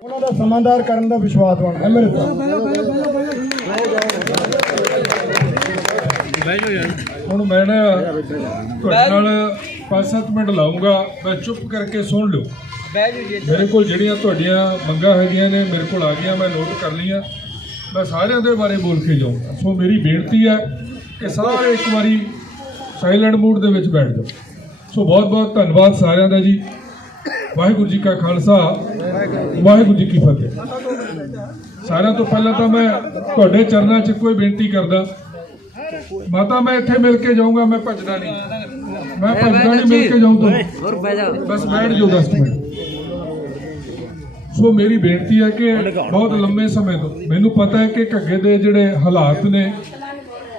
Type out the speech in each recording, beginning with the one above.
ਉਹਨਾਂ ਦਾ ਸਮਾਂਦਾਰ ਕਰਨ ਦਾ ਵਿਸ਼ਵਾਸ ਮੇਰੇ ਤੇ ਹੁਣ ਮੈਂ ਨਾ ਤੁਹਾਡੇ ਨਾਲ 5-7 ਮਿੰਟ ਲਾਉਂਗਾ ਮੈਂ ਚੁੱਪ ਕਰਕੇ ਸੁਣ ਲਿਓ। ਮੇਰੇ ਕੋਲ ਜਿਹੜੀਆਂ ਤੁਹਾਡੀਆਂ ਮੰਗਾਂ ਹੈਗੀਆਂ ਨੇ ਮੇਰੇ ਕੋਲ ਆ ਗਈਆਂ ਮੈਂ ਨੋਟ ਕਰ ਲਈਆਂ। ਮੈਂ ਸਾਰਿਆਂ ਦੇ ਬਾਰੇ ਬੋਲ ਕੇ ਜਾਊਂਗਾ। ਸੋ ਮੇਰੀ ਬੇਨਤੀ ਹੈ ਕਿ ਸਾਰੇ ਇੱਕ ਵਾਰੀ ਸਾਇਲੈਂਟ ਮੂਡ ਦੇ ਵਿੱਚ ਬੈਠ ਜਾਓ। ਸੋ ਬਹੁਤ ਬਹੁਤ ਧੰਨਵਾਦ ਸਾਰਿਆਂ ਦਾ ਜੀ। ਵਾਹਿਗੁਰੂ ਜੀ ਕਾ ਖਾਲਸਾ ਵਾਹਿਗੁਰੂ ਜੀ ਕੀ ਫਤਿਹ। ਸਾਰਿਆਂ ਤੋਂ ਪਹਿਲਾਂ ਤਾਂ ਮੈਂ ਤੁਹਾਡੇ ਚਰਨਾਂ 'ਚ ਕੋਈ ਬੇਨਤੀ ਕਰਦਾ। ਮਾਤਾ ਮੈਂ ਇੱਥੇ ਮਿਲ ਕੇ ਜਾਊਂਗਾ ਮੈਂ ਭੱਜਦਾ ਨਹੀਂ। ਮੈਂ ਭੱਜਦਾ ਨਹੀਂ ਮਿਲ ਕੇ ਜਾਊਂ ਤੁਹਾਨੂੰ। ਬਸ ਬੈਠ ਜਾਓ 10 ਮਿੰਟ। ਸੋ ਮੇਰੀ ਬੇਨਤੀ ਹੈ ਕਿ ਬਹੁਤ ਲੰਮੇ ਸਮੇਂ ਤੋਂ ਮੈਨੂੰ ਪਤਾ ਹੈ ਕਿ ਘੱਗੇ ਦੇ ਜਿਹੜੇ ਹਾਲਾਤ ਨੇ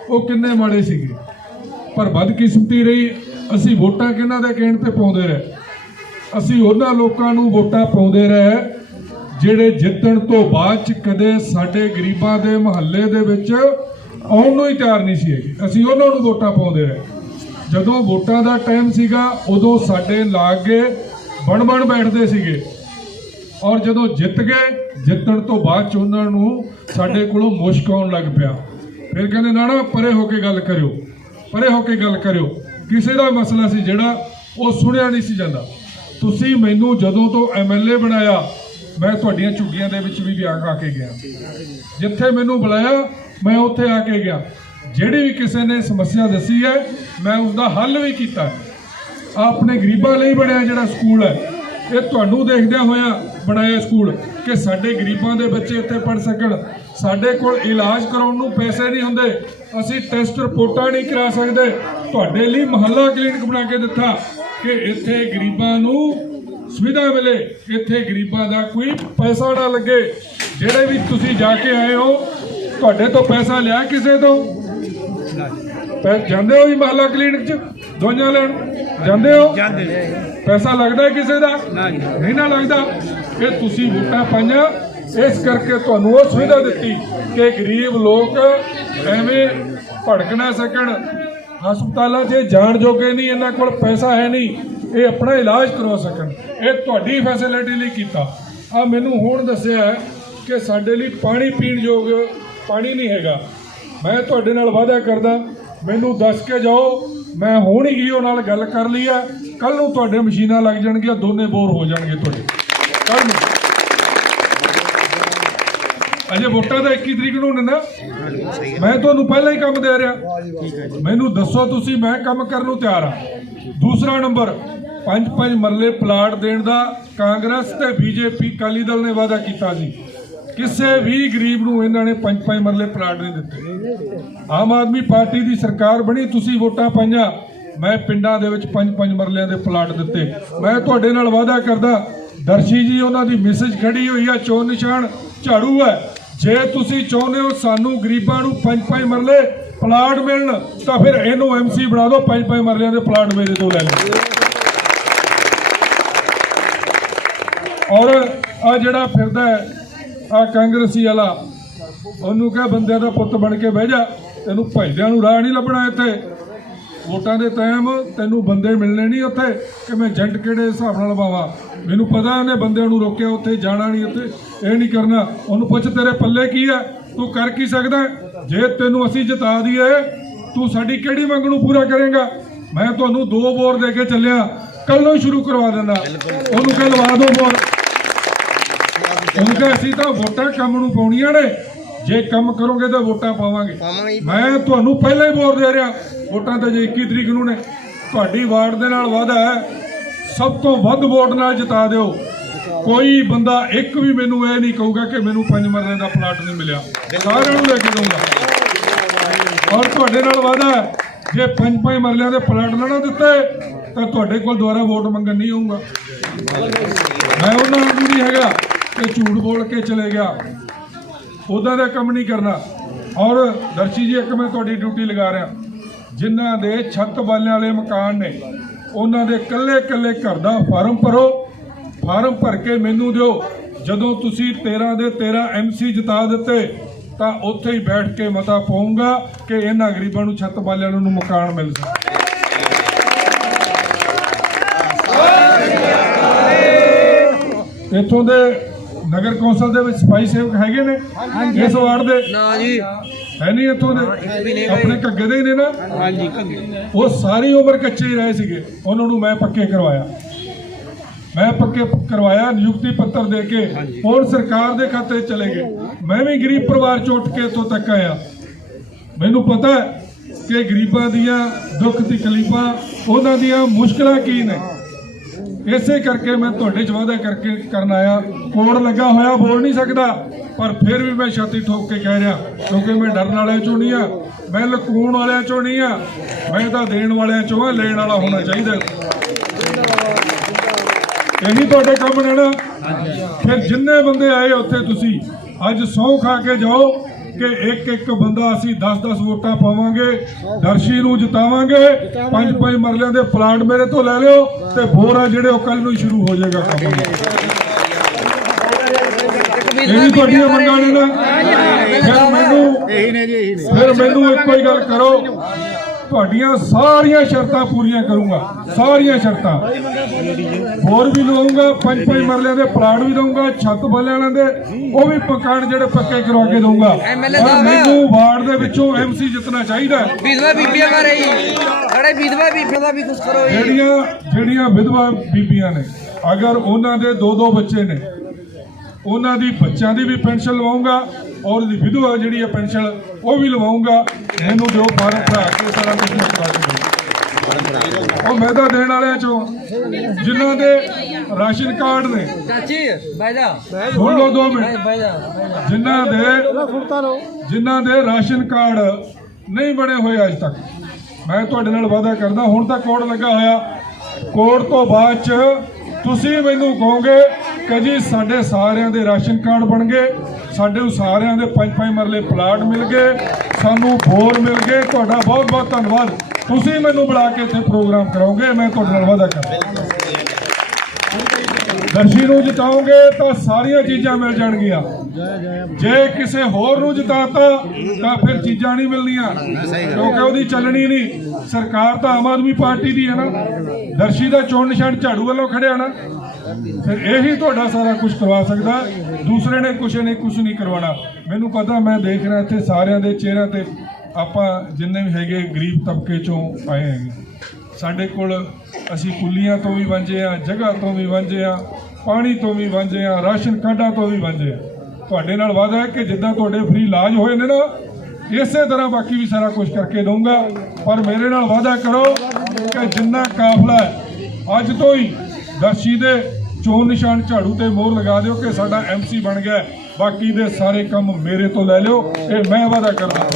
ਉਹ ਕਿੰਨੇ ਮਾੜੇ ਸੀਗੇ। ਪਰ ਬਦਕਿਸਮਤੀ ਰਹੀ। ਅਸੀਂ ਵੋਟਾਂ ਕਿਹਨਾਂ ਦੇ ਕਹਿਣ ਤੇ ਪਾਉਂਦੇ ਰਹੇ? ਅਸੀਂ ਉਹਨਾਂ ਲੋਕਾਂ ਨੂੰ ਵੋਟਾਂ ਪਾਉਂਦੇ ਰਹੇ, ਜਿਹੜੇ ਜਿੱਤਣ ਤੋਂ ਬਾਅਦ ਚ ਕਦੇ ਸਾਡੇ ਗਰੀਬਾਂ ਦੇ ਮਹੱਲੇ ਦੇ ਵਿੱਚ ਆਉਣ ਨੂੰ ਹੀ ਤਿਆਰ ਨਹੀਂ ਸੀ ਹੈਗੇ। ਅਸੀਂ ਉਹਨਾਂ ਨੂੰ ਵੋਟਾਂ ਪਾਉਂਦੇ ਰਹੇ। ਜਦੋਂ ਵੋਟਾਂ ਦਾ ਟਾਈਮ ਸੀਗਾ, ਉਦੋਂ ਸਾਡੇ ਲਾਗੇ ਬਣ ਬਣ ਬੈਠਦੇ ਸੀਗੇ। ਔਰ ਜਦੋਂ ਜਿੱਤ ਗਏ, ਜਿੱਤਣ ਤੋਂ ਬਾਅਦ ਚ ਉਹਨਾਂ ਨੂੰ ਸਾਡੇ ਕੋਲੋਂ ਮੁਸ਼ਕ ਆਉਣ ਲੱਗ ਪਿਆ। ਫਿਰ ਕਹਿੰਦੇ, ਨਾ ਨਾ, ਪਰੇ ਹੋ ਕੇ ਗੱਲ ਕਰਿਓ। ਪਰੇ ਹੋ ਕੇ ਗੱਲ ਕਰਿਓ। ਕਿਸੇ ਦਾ ਮਸਲਾ ਸੀ ਜਿਹੜਾ ਉਹ ਸੁਣਿਆ ਨਹੀਂ ਸੀ ਜਾਂਦਾ। ਤੁਸੀਂ ਮੈਨੂੰ ਜਦੋਂ ਤੋਂ ਐਮਐਲਏ ਬਣਾਇਆ, ਮੈਂ ਤੁਹਾਡੀਆਂ ਝੁੱਗੀਆਂ ਦੇ ਵਿੱਚ ਵੀ ਵਿਆਹ ਆ ਕੇ ਗਿਆ। ਜਿੱਥੇ ਮੈਨੂੰ ਬੁਲਾਇਆ, ਮੈਂ ਉੱਥੇ ਆ ਕੇ ਗਿਆ। ਜਿਹੜੀ ਵੀ ਕਿਸੇ ਨੇ ਸਮੱਸਿਆ ਦੱਸੀ ਹੈ, ਮੈਂ ਉਸ ਦਾ ਹੱਲ ਵੀ ਕੀਤਾ। ਆਪਣੇ ਗਰੀਬਾਂ ਲਈ ਬਣਿਆ ਜਿਹੜਾ ਸਕੂਲ ਹੈ, ਇਹ ਤੁਹਾਨੂੰ ਦੇਖਦਿਆਂ ਹੋਇਆਂ ਬਣਾਇਆ ਸਕੂਲ। ਕਿ ਸਾਡੇ ਗਰੀਬਾਂ ਦੇ ਬੱਚੇ ਇੱਥੇ ਪੜ ਸਕਣ। ਸਾਡੇ ਕੋਲ ਇਲਾਜ ਕਰਾਉਣ ਨੂੰ ਪੈਸੇ ਨਹੀਂ ਹੁੰਦੇ। ਅਸੀਂ ਟੈਸਟ ਰਿਪੋਰਟਾਂ ਨਹੀਂ ਕਰਾ ਸਕਦੇ। ਤੁਹਾਡੇ ਲਈ ਮਹੱਲਾ ਕਲੀਨਿਕ ਬਣਾ ਕੇ ਦਿੱਤਾ ਕਿ ਇੱਥੇ ਗਰੀਬਾਂ ਨੂੰ ਸੁਵਿਧਾ ਮਿਲੇ। ਇੱਥੇ ਗਰੀਬਾਂ ਦਾ ਕੋਈ ਪੈਸਾ ਨਾ ਲੱਗੇ। ਜਿਹੜੇ ਵੀ ਤੁਸੀਂ ਜਾ ਕੇ ਆਏ ਹੋ ਤੁਹਾਡੇ ਤੋਂ ਪੈਸਾ ਲਿਆ ਕਿਸੇ ਤੋਂ? ਪੈ ਜਾਂਦੇ ਹੋ ਜੀ ਮਹੱਲਾ ਕਲੀਨਿਕ 'ਚ? ਦਵਾਈਆਂ ਲੈਣ? ਜਾਂਦੇ ਹੋ? ਪੈਸਾ ਲੱਗਦਾ ਕਿਸੇ ਦਾ? ਨਹੀਂ ਨਾ ਲੱਗਦਾ? ਕਿ ਤੁਸੀਂ ਵੋਟਾਂ ਪਾਈਆਂ। ਇਸ ਕਰਕੇ ਤੁਹਾਨੂੰ ਉਹ ਸੁਵਿਧਾ ਦਿੱਤੀ ਕਿ ਗਰੀਬ ਲੋਕ ਐਵੇਂ ਭੜਕ ਨਾ ਸਕਣ। ਹਸਪਤਾਲਾਂ 'ਚ ਜਾਣ ਜੋਗੇ ਨਹੀਂ, ਇਹਨਾਂ ਕੋਲ ਪੈਸਾ ਹੈ ਨਹੀਂ, ਇਹ ਆਪਣਾ ਇਲਾਜ ਕਰਵਾ ਸਕਣ। ਇਹ ਤੁਹਾਡੀ ਫੈਸਿਲਿਟੀ ਲਈ ਕੀਤਾ। ਆ ਮੈਨੂੰ ਹੁਣ ਦੱਸਿਆ ਕਿ ਸਾਡੇ ਲਈ ਪਾਣੀ ਪੀਣ ਯੋਗ ਪਾਣੀ ਨਹੀਂ ਹੈਗਾ। ਮੈਂ ਤੁਹਾਡੇ ਨਾਲ ਵਾਅਦਾ ਕਰਦਾ, ਮੈਨੂੰ ਦੱਸ ਕੇ ਜਾਓ। ਮੈਂ ਹੁਣ ਹੀ ਉਹ ਨਾਲ ਗੱਲ ਕਰ ਲਈ ਆ ਕੱਲ ਨੂੰ ਤੁਹਾਡੇ ਮਸ਼ੀਨਾਂ ਲੱਗ ਜਾਣਗੀਆਂ, ਦੋਨੇ ਬੋਰ ਹੋ ਜਾਣਗੇ ਤੁਹਾਡੇ ਕੱਲ ਨੂੰ ਅਜੇ ਵੋਟਾਂ ਦਾ 21 ਤਰੀਕ ਨੂੰ ਨੇ ਨਾ ਮੈਂ ਤੁਹਾਨੂੰ ਪਹਿਲਾਂ ਹੀ ਕੰਮ ਦੇ ਰਿਹਾ। ਮੈਨੂੰ ਦੱਸੋ ਤੁਸੀਂ, ਮੈਂ ਕੰਮ ਕਰਨ ਨੂੰ ਤਿਆਰ ਆ ਦੂਸਰਾ ਨੰਬਰ, ਪੰਜ ਪੰਜ ਮਰਲੇ ਪਲਾਟ ਦੇਣ ਦਾ ਕਾਂਗਰਸ ਤੇ ਬੀਜੇਪੀ ਕਾਲੀ ਦਲ ਨੇ ਵਾਅਦਾ ਕੀਤਾ ਸੀ। ਕਿਸੇ ਵੀ ਗਰੀਬ ਨੂੰ ਇਹਨਾਂ ਨੇ ਪੰਜ ਪੰਜ ਮਰਲੇ ਪਲਾਟ ਨਹੀਂ ਦਿੱਤੇ। ਆਮ ਆਦਮੀ ਪਾਰਟੀ ਦੀ ਸਰਕਾਰ ਬਣੀ, ਤੁਸੀਂ ਵੋਟਾਂ ਪਾਈਆਂ। ਮੈਂ ਪਿੰਡਾਂ ਦੇ ਵਿੱਚ ਪੰਜ ਪੰਜ ਮਰਲਿਆਂ ਦੇ ਪਲਾਟ ਦਿੱਤੇ। ਮੈਂ ਤੁਹਾਡੇ ਨਾਲ ਵਾਅਦਾ ਕਰਦਾ, ਦਰਸ਼ੀ ਜੀ, ਉਹਨਾਂ ਦੀ ਮੈਸੇਜ ਖੜੀ ਹੋਈ ਆ, ਚੋਣ ਨਿਸ਼ਾਨ ਝਾੜੂ ਹੈ। ਜੇ ਤੁਸੀਂ ਚਾਹੁੰਦੇ ਹੋ ਸਾਨੂੰ ਗਰੀਬਾਂ ਨੂੰ ਪੰਜ ਪੰਜ ਮਰਲੇ ਪਲਾਟ ਮਿਲਣ, ਤਾਂ ਫਿਰ ਇਹਨੂੰ ਐਮਸੀ ਬਣਾ ਦਿਓ, ਪੰਜ ਪੰਜ ਮਰਲਿਆਂ ਦੇ ਪਲਾਟ ਮੇਰੇ ਤੋਂ ਲੈ ਲਓ। ਔਰ ਆ ਜਿਹੜਾ ਫਿਰਦਾ ਹੈ, ਆ ਕਾਂਗਰਸੀ ਵਾਲਾ, ਉਹਨੂੰ ਕਹੇ ਬੰਦਿਆਂ ਦਾ ਪੁੱਤ ਬਣ ਕੇ ਬਹਿ ਜਾ ਤੈਨੂੰ ਭਾਈਦਿਆਂ ਨੂੰ ਰਾਹ ਨਹੀਂ ਲੱਭਣਾ ਇੱਥੇ। ਵੋਟਾਂ ਦੇ ਟਾਈਮ ਤੈਨੂੰ ਬੰਦੇ ਮਿਲਣੇ ਨਹੀਂ ਉੱਥੇ ਕਿ ਮੈਂ ਏਜੰਟ ਕਿਹੜੇ ਹਿਸਾਬ ਨਾਲ ਲਵਾਵਾਂ ਮੈਨੂੰ ਪਤਾ ਉਹਨੇ ਬੰਦਿਆਂ ਨੂੰ ਰੋਕਿਆ, ਉੱਥੇ ਜਾਣਾ ਨਹੀਂ, ਉੱਥੇ ਇਹ ਨਹੀਂ ਕਰਨਾ। ਉਹਨੂੰ ਪੁੱਛ ਤੇਰੇ ਪੱਲੇ ਕੀ ਹੈ ਤੂੰ ਕਰ ਕੀ ਸਕਦਾ? ਜੇ ਤੈਨੂੰ ਅਸੀਂ ਜਿਤਾ ਦਈਏ, ਤੂੰ ਸਾਡੀ ਕਿਹੜੀ ਮੰਗ ਨੂੰ ਪੂਰਾ ਕਰੇਗਾ? ਮੈਂ ਤੁਹਾਨੂੰ ਦੋ ਬੋਰ ਦੇ ਕੇ ਚੱਲਿਆ। ਕੱਲ ਨੂੰ ਸ਼ੁਰੂ ਕਰਵਾ ਦਿੰਦਾ। ਉਹਨੂੰ ਕਹਿ ਲਵਾ ਦੋ ਬੋਰ। ਉਹਨੂੰ ਕਿਹਾ, ਅਸੀਂ ਤਾਂ ਵੋਟਾਂ ਕੰਮ ਨੂੰ ਪਾਉਣੀਆਂ ਨੇ। ਜੇ ਕੰਮ ਕਰੋਗੇ ਤਾਂ ਵੋਟਾਂ ਪਾਵਾਂਗੇ। ਮੈਂ ਤੁਹਾਨੂੰ ਪਹਿਲਾਂ ਹੀ ਬੋਲ ਦੇ ਰਿਹਾ ਵੋਟਾਂ ਤਾਂ ਜੇ 21 ਤਰੀਕ ਨੂੰ ਨੇ ਤੁਹਾਡੀ ਵਾਰਡ ਦੇ ਨਾਲ ਵਾਅਦਾ ਹੈ ਸਭ ਤੋਂ ਵੱਧ ਵੋਟ ਨਾਲ ਜਿਤਾ ਦਿਓ। ਕੋਈ ਬੰਦਾ ਇੱਕ ਵੀ ਮੈਨੂੰ ਇਹ ਨਹੀਂ ਕਹੂਗਾ ਕਿ ਮੈਨੂੰ ਪੰਜ ਮਰਲੇ ਦਾ ਪਲਾਟ ਨਹੀਂ ਮਿਲਿਆ। ਸਾਰਿਆਂ ਨੂੰ ਲੈ ਕੇ ਦਊਂਗਾ। ਔਰ ਤੁਹਾਡੇ ਨਾਲ ਵਾਅਦਾ ਹੈ ਜੇ ਪੰਜ ਪੰਜ ਮਰਲਿਆਂ ਦੇ ਪਲਾਟ ਨਾ ਨਾ ਦਿੱਤੇ ਤਾਂ ਤੁਹਾਡੇ ਕੋਲ ਦੁਬਾਰਾ ਵੋਟ ਮੰਗਣ ਨਹੀਂ ਆਉਂਗਾ ਮੈਂ ਉਹਨਾਂ ਨੂੰ ਨਹੀਂ ਹੈਗਾ ਕਿ ਝੂਠ ਬੋਲ ਕੇ ਚਲੇ ਗਿਆ। ਉਦਾਂ ਦਾ ਕੰਮ ਨਹੀਂ ਕਰਨਾ। ਔਰ ਦਰਸ਼ੀ ਜੀ, ਇੱਕ ਮੈਂ ਤੁਹਾਡੀ ਡਿਊਟੀ ਲਗਾ ਰਿਹਾ। ਜਿਨ੍ਹਾਂ ਦੇ ਛੱਤ ਵਾਲਿਆਂ ਵਾਲੇ ਮਕਾਨ ਨੇ, ਉਹਨਾਂ ਦੇ ਕੱਲੇ ਕੱਲੇ ਘਰ ਦਾ ਫਾਰਮ ਭਰੋ। ਫਾਰਮ ਭਰ ਕੇ ਮੈਨੂੰ ਦਿਓ। ਜਦੋਂ ਤੁਸੀਂ 13 ਦੇ 13 ਐਮਸੀ ਜਿਤਾ ਦਿੱਤੇ, ਤਾਂ ਉੱਥੇ ਹੀ ਬੈਠ ਕੇ ਮਤਾ ਪਾਉਂਗਾ ਕਿ ਇਹਨਾਂ ਗਰੀਬਾਂ ਨੂੰ, ਛੱਤ ਬਾਲਿਆਂ ਨੂੰ ਮਕਾਨ ਮਿਲ ਸਕੇ। ਇੱਥੋਂ ਦੇ ਨਗਰ ਕੌਂਸਲ ਦੇ ਵਿੱਚ ਸਫ਼ਾਈ ਸੇਵਕ ਹੈਗੇ ਨੇ ਇਸ ਵਾਰਡ ਦੇ। ਨਾ ਜੀ। ਹੈ ਨਹੀਂ ਇੱਥੋਂ ਦੇ। ਆਪਣੇ ਘੱਗੇ ਦੇ ਹੀ ਨੇ ਨਾ। ਹਾਂਜੀ ਘੱਗੇ। ਉਹ ਸਾਰੀ ਉਮਰ ਕੱਚੇ ਹੀ ਰਹੇ ਸੀਗੇ। ਉਹਨਾਂ ਨੂੰ ਮੈਂ ਪੱਕੇ ਕਰਵਾਇਆ। ਮੈਂ ਪੱਕੇ ਕਰਵਾਇਆ ਨਿਯੁਕਤੀ ਪੱਤਰ ਦੇ ਕੇ। ਹੁਣ ਸਰਕਾਰ ਦੇ ਖਾਤੇ ਚਲੇ ਗਏ। ਮੈਂ ਵੀ ਗਰੀਬ ਪਰਿਵਾਰ ਚੋਂ ਉੱਠ ਕੇ ਇੱਥੋਂ ਤੱਕ ਆਇਆ। ਮੈਨੂੰ ਪਤਾ ਹੈ ਕਿ ਗਰੀਬਾਂ ਦੀਆਂ ਦੁੱਖ ਤਕਲੀਫਾਂ ਉਹਨਾਂ ਦੀਆਂ ਮੁਸ਼ਕਲਾਂ ਕੀ ਨੇ? ਇਸੇ ਕਰਕੇ ਮੈਂ ਤੁਹਾਡੇ 'ਚ ਵਾਅਦਾ ਕਰਕੇ ਕਰਨ ਆਇਆ। ਕੋਡ ਲੱਗਾ ਹੋਇਆ ਬੋਲ ਨਹੀਂ ਸਕਦਾ। ਪਰ ਫਿਰ ਵੀ ਮੈਂ ਛਾਤੀ ਠੋਕ ਕੇ ਕਹਿ ਰਿਹਾ ਕਿਉਂਕਿ ਮੈਂ ਡਰਨ ਵਾਲਿਆਂ ਚੋਂ ਨਹੀਂ ਆ ਮੈਂ ਲਕੂਣ ਵਾਲਿਆਂ ਚੋਂ ਨਹੀਂ ਆ। ਮੈਂ ਤਾਂ ਦੇਣ ਵਾਲਿਆਂ ਚੋਂ ਆ ਲੈਣ ਵਾਲਾ ਹੋਣਾ ਚਾਹੀਦਾ। ਇਹੀ ਤੁਹਾਡੇ ਕੰਮ ਨੇ ਨਾ। ਫਿਰ ਜਿੰਨੇ ਬੰਦੇ ਆਏ ਉੱਥੇ ਤੁਸੀਂ ਅੱਜ ਸਹੁੰ ਖਾ ਕੇ ਜਾਓ। ਕਿ ਇੱਕ ਇੱਕ ਬੰਦਾ ਅਸੀਂ 10-10 ਵੋਟਾਂ ਪਾਵਾਂਗੇ ਦਰਸ਼ੀ ਨੂੰ ਜਿਤਾਵਾਂਗੇ ਪੰਜ ਪੰਜ ਮਰਲਿਆਂ ਦੇ ਪਲਾਟ ਮੇਰੇ ਤੋਂ ਲੈ ਲਿਓ ਤੇ ਬੋਰ ਆ ਜਿਹੜੇ ਉਹ ਕੱਲ ਨੂੰ ਸ਼ੁਰੂ ਹੋ ਜਾਏਗਾ ਕੰਮ। ਇਹੀ ਤੁਹਾਡੀਆਂ ਮੰਗਾਂ ਨੇ ਨਾ? ਫਿਰ ਮੈਨੂੰ ਇਹੀ ਨੇ ਜੀ ਇਹੀ ਨੇ। ਫਿਰ ਮੈਨੂੰ ਇੱਕੋ ਹੀ ਗੱਲ ਕਰੋ। ਤੁਹਾਡੀਆਂ ਸਾਰੀਆਂ ਸ਼ਰਤਾਂ ਪੂਰੀਆਂ ਕਰੂੰਗਾ ਸਾਰੀਆਂ ਸ਼ਰਤਾਂ ਹੋਰ ਵੀ ਲਵਾਉਂਗਾ ਪੰਜ ਪੰਜ ਮਰਲਿਆਂ ਦੇ ਪਲਾਟ ਵੀ ਦਊਂਗਾ ਛੱਤ ਵਾਲਿਆਂ ਦੇ ਉਹ ਵੀ ਮਕਾਨ ਜਿਹੜੇ ਪੱਕੇ ਕਰਵਾ ਕੇ ਦਊਂਗਾ। ਮੈਨੂੰ ਵਾਰਡ ਦੇ ਵਿੱਚੋਂ ਐਮਸੀ ਜਿੱਤਣਾ ਚਾਹੀਦਾ। ਵਿਧਵਾ ਬੀਬੀਆਂ ਰਹੀ ਅੜੇ ਵਿਧਵਾ ਬੀਬੀਆਂ ਦਾ ਵੀ ਕੁਝ ਕਰੋ ਜਿਹੜੀਆਂ ਜਿਹੜੀਆਂ ਵਿਧਵਾ ਬੀਬੀਆਂ ਨੇ ਅਗਰ ਉਹਨਾਂ ਦੇ ਦੋ ਦੋ ਬੱਚੇ ਨੇ ਉਹਨਾਂ ਦੀ ਬੱਚਿਆਂ ਦੀ ਵੀ ਪੈਨਸ਼ਨ ਲਵਾਉਂਗਾ ਔਰ ਉਹਦੀ ਵਿਧਵਾ ਜਿਹੜੀ ਹੈ ਪੈਨਸ਼ਨ ਉਹ ਵੀ ਲਵਾਉਂਗਾ। ਮੈਨੂੰ ਦਿਓ ਫਾਰਮ ਭਰਾ ਕੇ ਸਾਰਾ ਕੁਝ ਮੈਂ ਕਰਾ ਕੇ ਦਊਂਗਾ। ਉਹ ਮੈਂ ਤਾਂ ਦੇਣ ਵਾਲਿਆਂ ਚੋਂ ਜਿਨ੍ਹਾਂ ਦੇ ਰਾਸ਼ਨ ਕਾਰਡ ਨੇ। ਚਾਚੀ ਬਹਿ ਜਾ। ਸੁਣ ਲਓ ਦੋ ਮਿੰਟ। ਬਹਿ ਜਾ ਬਹਿ ਜਾ ਜਿਨ੍ਹਾਂ ਦੇ ਜਿਨ੍ਹਾਂ ਦੇ ਰਾਸ਼ਨ ਕਾਰਡ ਨਹੀਂ ਬਣੇ ਹੋਏ ਅੱਜ ਤੱਕ। ਮੈਂ ਤੁਹਾਡੇ ਨਾਲ ਵਾਅਦਾ ਕਰਦਾ ਹੁਣ ਤਾਂ ਕੋਡ ਲੱਗਾ ਹੋਇਆ। ਕੋਡ ਤੋਂ ਬਾਅਦ ਚ ਤੁਸੀਂ ਮੈਨੂੰ ਕਹੋਗੇ ਕਿ ਜੀ ਸਾਡੇ ਸਾਰਿਆਂ ਦੇ ਰਾਸ਼ਨ ਕਾਰਡ ਬਣ ਗਏ। ਸਾਡੇ ਨੂੰ ਸਾਰਿਆਂ ਦੇ ਪੰਜ ਪੰਜ ਮਰਲੇ ਪਲਾਟ ਮਿਲ ਗਏ, ਸਾਨੂੰ ਬੋਰ ਮਿਲ ਗਏ। ਤੁਹਾਡਾ ਬਹੁਤ ਬਹੁਤ ਧੰਨਵਾਦ। ਤੁਸੀਂ ਮੈਨੂੰ ਬੁਲਾ ਕੇ ਇੱਥੇ ਪ੍ਰੋਗਰਾਮ ਕਰਾਓਗੇ, ਮੈਂ ਤੁਹਾਡੇ ਨਾਲ ਵਾਅਦਾ ਕਰਦਾ। ਦਰਸ਼ੀ ਨੂੰ ਜਿਤਾਓਗੇ ਤਾਂ ਸਾਰੀਆਂ ਚੀਜ਼ਾਂ ਮਿਲ ਜਾਣਗੀਆਂ। ਜੇ ਕਿਸੇ ਹੋਰ ਨੂੰ ਜਿਤਾਤਾ ਤਾਂ ਫਿਰ ਚੀਜ਼ਾਂ ਨਹੀਂ ਮਿਲਣੀਆਂ, ਕਿਉਂਕਿ ਉਹਦੀ ਚੱਲਣੀ ਨਹੀਂ। ਸਰਕਾਰ ਤਾਂ ਆਮ ਆਦਮੀ ਪਾਰਟੀ ਦੀ ਹੈ ਨਾ। ਦਰਸ਼ੀ ਦਾ ਚੋਣ ਨਿਸ਼ਾਨ ਝਾੜੂ ਵੱਲੋਂ ਖੜਿਆ ਨਾ। ਫਿਰ ਇਹੀ ਤੁਹਾਡਾ ਸਾਰਾ ਕੁਝ ਕਰਵਾ ਸਕਦਾ। ਦੂਸਰੇ ਨੇ ਕੁਛ ਨੇ ਕੁਝ ਨਹੀਂ ਕਰਵਾਉਣਾ। ਮੈਨੂੰ ਪਤਾ, ਮੈਂ ਦੇਖ ਰਿਹਾ ਇੱਥੇ ਸਾਰਿਆਂ ਦੇ ਚਿਹਰਿਆਂ ਤੇ ਆਪਾਂ ਜਿੰਨੇ ਵੀ ਹੈਗੇ ਗਰੀਬ ਤਬਕੇ ਚੋਂ ਆਏ ਹੈਗੇ। ਸਾਡੇ ਕੋਲ ਅਸੀਂ ਕੁੱਲੀਆਂ ਤੋਂ ਵੀ ਵਾਂਝੇ ਆ ਜਗ੍ਹਾ ਤੋਂ ਵੀ ਵਾਂਝੇ ਆ ਪਾਣੀ ਤੋਂ ਵੀ ਵਾਂਝੇ ਆ ਰਾਸ਼ਨ ਕਾਰਡਾਂ ਤੋਂ ਵੀ ਵਾਂਝੇ ਆ ਤੁਹਾਡੇ ਨਾਲ ਵਾਅਦਾ ਹੈ ਕਿ ਜਿੱਦਾਂ ਤੁਹਾਡੇ ਫ੍ਰੀ ਇਲਾਜ ਹੋਏ ਨੇ ਨਾ, ਇਸੇ ਤਰ੍ਹਾਂ ਬਾਕੀ ਵੀ ਸਾਰਾ ਕੁਝ ਕਰਕੇ ਦਊਂਗਾ। ਪਰ ਮੇਰੇ ਨਾਲ ਵਾਅਦਾ ਕਰੋ ਕਿ ਜਿੰਨਾ ਕਾਫਲਾ ਅੱਜ ਤੋਂ ਹੀ ਦਰਸ਼ੀ ਦੇ ਚੋਣ ਨਿਸ਼ਾਨ ਝਾੜੂ ਤੇ ਮੋਹਰ ਲਗਾ ਦਿਓ ਕਿ ਸਾਡਾ ਐਮਸੀ ਬਣ ਗਿਆ। ਬਾਕੀ ਦੇ ਸਾਰੇ ਕੰਮ ਮੇਰੇ ਤੋਂ ਲੈ ਲਿਓ ਇਹ ਮੈਂ ਵਾਅਦਾ ਕਰਦਾ